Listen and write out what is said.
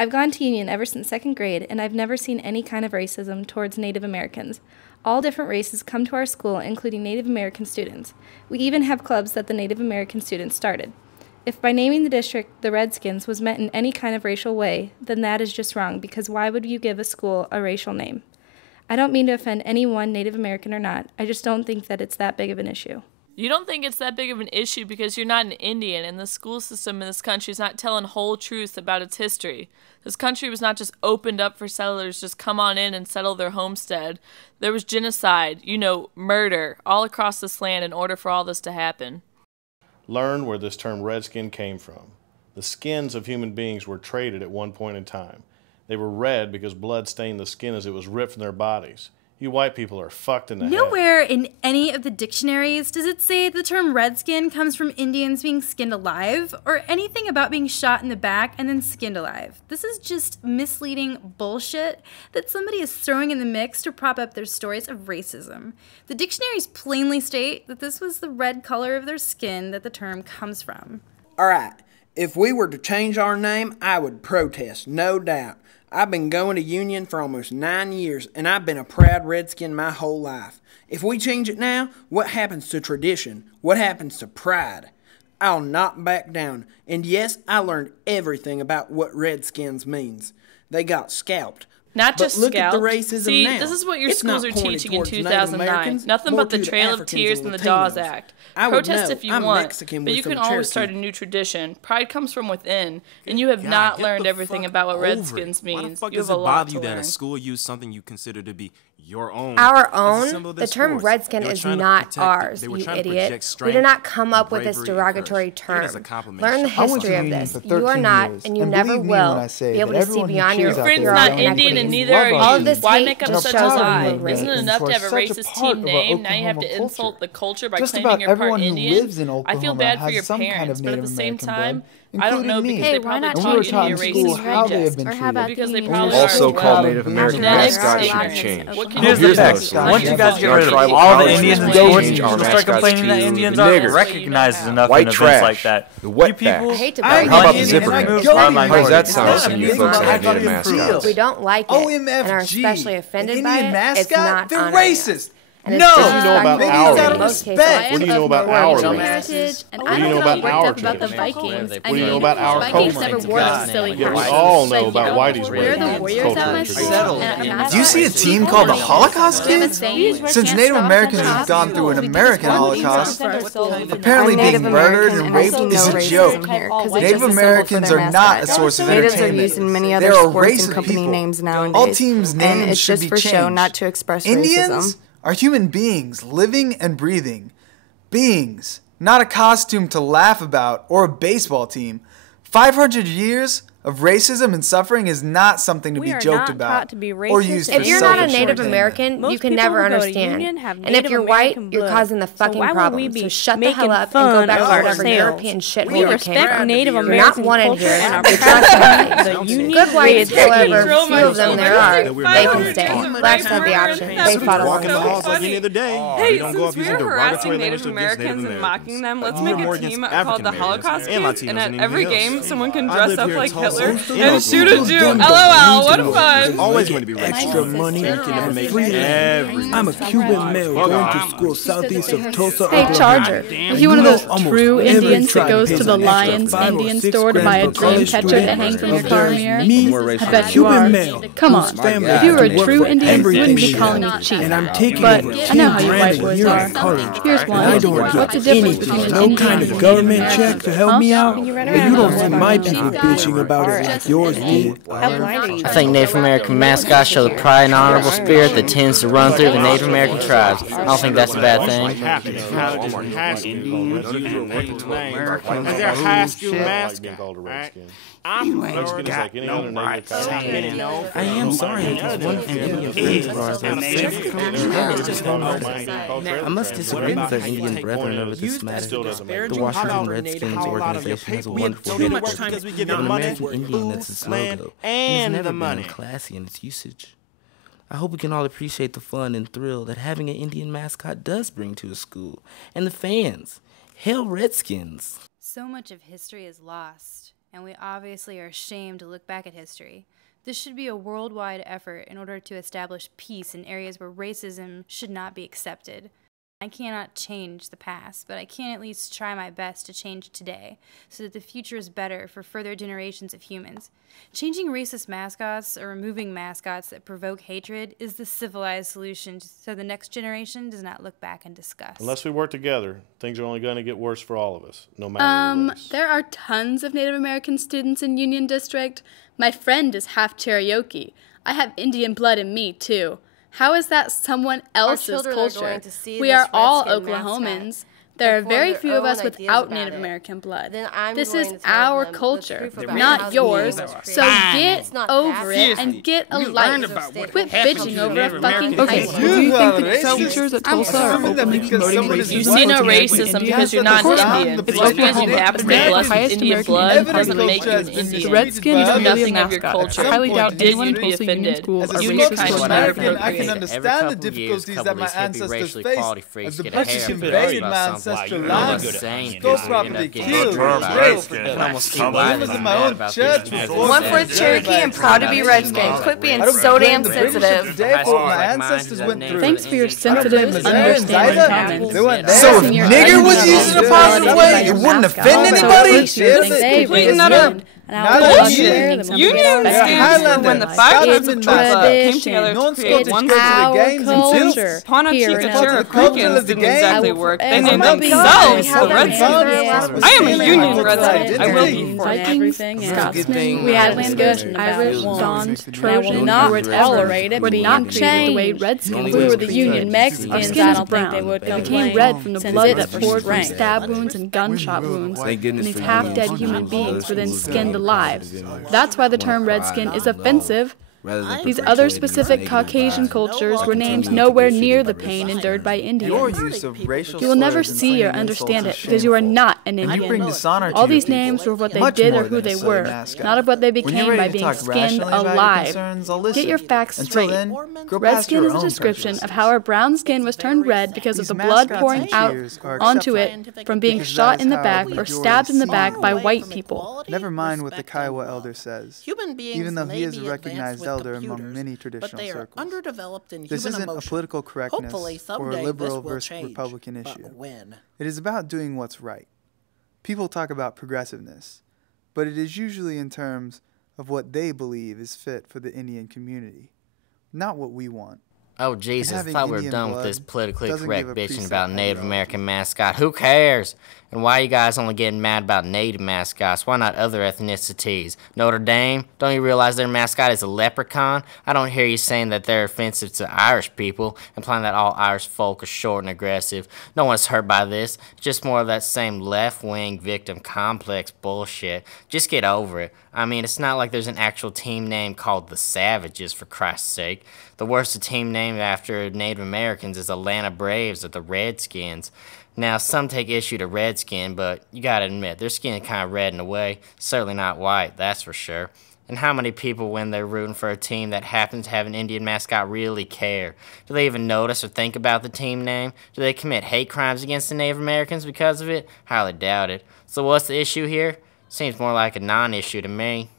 I've gone to Union ever since 2nd grade, and I've never seen any kind of racism towards Native Americans. All different races come to our school, including Native American students. We even have clubs that the Native American students started. If by naming the district the Redskins was meant in any kind of racial way, then that is just wrong, because why would you give a school a racial name? I don't mean to offend anyone, Native American or not. I just don't think that it's that big of an issue. You don't think it's that big of an issue because you're not an Indian, and the school system in this country is not telling whole truth about its history. This country was not just opened up for settlers just come on in and settle their homestead. There was genocide, murder, all across this land in order for all this to happen. Learn where this term redskin came from. The skins of human beings were traded at one point in time. They were red because blood stained the skin as it was ripped from their bodies. You white people are fucked in the head. Nowhere in any of the dictionaries does it say the term redskin comes from Indians being skinned alive, or anything about being shot in the back and then skinned alive. This is just misleading bullshit that somebody is throwing in the mix to prop up their stories of racism. The dictionaries plainly state that this was the red color of their skin that the term comes from. All right, if we were to change our name, I would protest, no doubt. I've been going to Union for almost 9 years, and I've been a proud Redskin my whole life. If we change it now, what happens to tradition? What happens to pride? I'll not back down. And yes, I learned everything about what Redskins means. They got scalped. Not just look scalped. At the racism See, now. this is what your It's schools not are pointed teaching in towards Native 2009. Americans, Nothing more but the to Trail of Africans Tears and and the Dawes Latinos. Act. I would Protest know. if you I'm want, Mexican but with you can some always Cherokee. start a new tradition. Pride comes from within, and you have not learned everything about what Redskins means. Why the fuck You have does a it lot bother to you that learn. a school used something you consider to be your own? Our as a own? symbol of The their term sports? redskin They were is trying to not protect ours, they were you trying to idiot. project We did strength not come up and with this bravery and derogatory courage. Take it as a term. compliment. Learn the I went to history of Union this. for You are 13 not, years, and you and never believe me will, when I say be able that to see everyone who beyond cheers your out Friend's there not around Indian, me and is neither are love you. All of this Why hate make up just such shows a up lie? in the Isn't it race. enough to have a Such a racist part team of our name? Now you have Oklahoma to insult culture. the culture by Just claiming about you're part everyone who Indian. lives in I feel Oklahoma bad for has your some kind parents, of but at Native the same American time, blood, I don't know including because me. they why probably not And we taught were you taught to in be a school racist how they have reject. been Or how about treated. Because they the probably Also are called well. Native American Genetics mascot and should be ignorance. changed. What can Here's you the do? thing. Once you guys get rid of all the Indians in sports, you'll start complaining that Indians aren't recognized enough in White events trash. like that. The wet You people, back. I hate to I'm break How about it the to zipper you. man? are How does that minorities. sound to some of you folks that have Native If mascots? We don't like it and are OMFG. especially offended An by Indian it. It's mascot? not They're honoring racist. us. And it's No. What do you know about disrespectful our in race? most cases. Respect. What do you know about our Northern race? heritage, And What I do you don't know get all about worked our up about the tradition? Vikings. What do you know about our Vikings culture? never wore the silly Yeah, we hats. all know Like, about Whitey's we're the warriors at my school. Do you see a team called the Holocaust Kids? Since Native Americans have gone through an American Holocaust, apparently being murdered and raped is a joke. Native Americans are not a source of Natives are entertainment. used in many They other are a sports race and of company people. names nowadays. All teams' and names it's should just be for changed. show, not to express Indians racism. are human beings, living and breathing. Beings, not a costume to laugh about or a baseball team. 500 years of racism and suffering is not something to We be are joked not about taught to be or racist used If for you're not a selfish Native entertainment. American, Most you can people never who go to understand. Union have And if Native you're white, American you're blood. causing the So fucking why would we problems. be So shut the making hell up and fun go back of to whatever ourselves? European shit We hole you respect came from. Native You're not American wanted culture here. and our You're pride. trying The union good whites, Redskins. however few of them there are, That we're they not can gonna stay. change. Blacks have the option. They fought Walk in along. the halls like any other day. Hey, You don't go since up using we're harassing derogatory language Native against Americans Native and Americans. mocking them, let's You make do more a against team called African the Americans Holocaust and Kids, Latinos and at than every anything game, else. someone can I dress live up here in like Tulsa, Hitler in and shoot a Jew. Oklahoma. LOL, what fun! Always going to be racist. Extra money, Every I'm a Cuban male going to school southeast of Tulsa, Hey, Oklahoma. Charger, are you one of those Almost true every Indians that tribe goes pays to the an extra Lions 5 or Indian 6 store to buy a grand per dream college catcher to student hang from your of car theirs. mirror? Me, I bet you Cuban are. male, Come whose on. family If you were had a to work true for Indian, you wouldn't be everything calling we me have. cheap. And I'm taking But over I know how you 2 white grand a boys year are. in college. Here's And I one. don't What's the get difference anything, between no an kind Indian of and government an check to help me out. You read But you don't see around my the people world. bitching about it like yours do. How blind are you? I think Native American mascots show the pride and honorable spirit that tends to run through the Native American tribes. I don't think that's a bad thing. As their high school mascot. You ain't got no right saying no. I am sorry that one Indian friends of ours I must disagree with our Indian brethren over this matter. The Washington Redskins organization has a wonderful heritage, but an American Indian that's its logo, and has never been classy in its usage. I hope we can all appreciate the fun and thrill that having an Indian mascot does bring to a school, and the fans. Hail Redskins! So much of history is lost. and we obviously are ashamed to look back at history. This should be a worldwide effort in order to establish peace in areas where racism should not be accepted. I cannot change the past, but I can at least try my best to change today so that the future is better for further generations of humans. Changing racist mascots or removing mascots that provoke hatred is the civilized solution so the next generation does not look back and discuss. Unless we work together, things are only going to get worse for all of us, no matter the race. There are tons of Native American students in Union District. My friend is half Cherokee. I have Indian blood in me, too. How is that someone else's culture? We are all Oklahomans. There are very few of us without Native American blood. This is our culture, not yours. So get over it and get a life. Quit bitching over a fucking high school. Do you think that teachers at Tulsa are openly promoting racism? You see no racism because you're not Indian. Just because you happen to be blessed with Indian blood doesn't make you an Indian. The Redskins are nothing of your culture. I highly doubt anyone in Tulsa Union School are racist or American, I can understand the difficulties that my ancestors faced as the British invaded my ancestral land, stole property, killed, and almost keep members of my own church. One fourth Cherokee and proud to be Redskins. Quit being so damn sensitive. Thanks for your sensitive, understanding comments. So if nigger was used in a positive way, it wouldn't offend anybody? Complete and utter bullshit. Union stands for when the 500 tribes came together to create one culture. Pontiac Cherokeeans didn't exactly work. They named themselves the Redskins. I am a Union Redskin. I will be for Vikings, Scotsmen, Highlanders, Irish, Dons, Trojans, not tolerate it being treated the way Redskins. We were the Union Mexicans. I don't think they would complain. It became red from the blood that poured from stab wounds and gunshot wounds. And these half-dead human beings were then skinned alive. That's why the term Redskin is offensive. These other specific Caucasian cultures were named nowhere near the pain endured by Indians. You will never see or understand it because you are not an Indian. All these names were what they did or who they were, not of what they became by being skinned alive. Get your facts straight. Redskin is a description of how our brown skin was turned red because of the blood pouring out onto it from being shot in the back or stabbed in the back by white people. Never mind what the Kiowa elder says, even though he is a recognized elder among many traditional circles. This isn't a political correctness or a liberal versus Republican issue. It is about doing what's right. People talk about progressiveness, but it is usually in terms of what they believe is fit for the Indian community, not what we want. Oh, Jesus, I thought we were done with this politically correct bitching about Native American mascot. Who cares? And why are you guys only getting mad about Native mascots? Why not other ethnicities? Notre Dame? Don't you realize their mascot is a leprechaun? I don't hear you saying that they're offensive to Irish people, implying that all Irish folk are short and aggressive. No one's hurt by this. It's just more of that same left-wing victim complex bullshit. Just get over it. I mean, it's not like there's an actual team name called the Savages, for Christ's sake. The worst team named after Native Americans is Atlanta Braves or the Redskins. Now, some take issue to Redskin, but you gotta admit, their skin is kind of red in a way. Certainly not white, that's for sure. And how many people, when they're rooting for a team that happens to have an Indian mascot, really care? Do they even notice or think about the team name? Do they commit hate crimes against the Native Americans because of it? Highly doubt it. So what's the issue here? Seems more like a non-issue to me.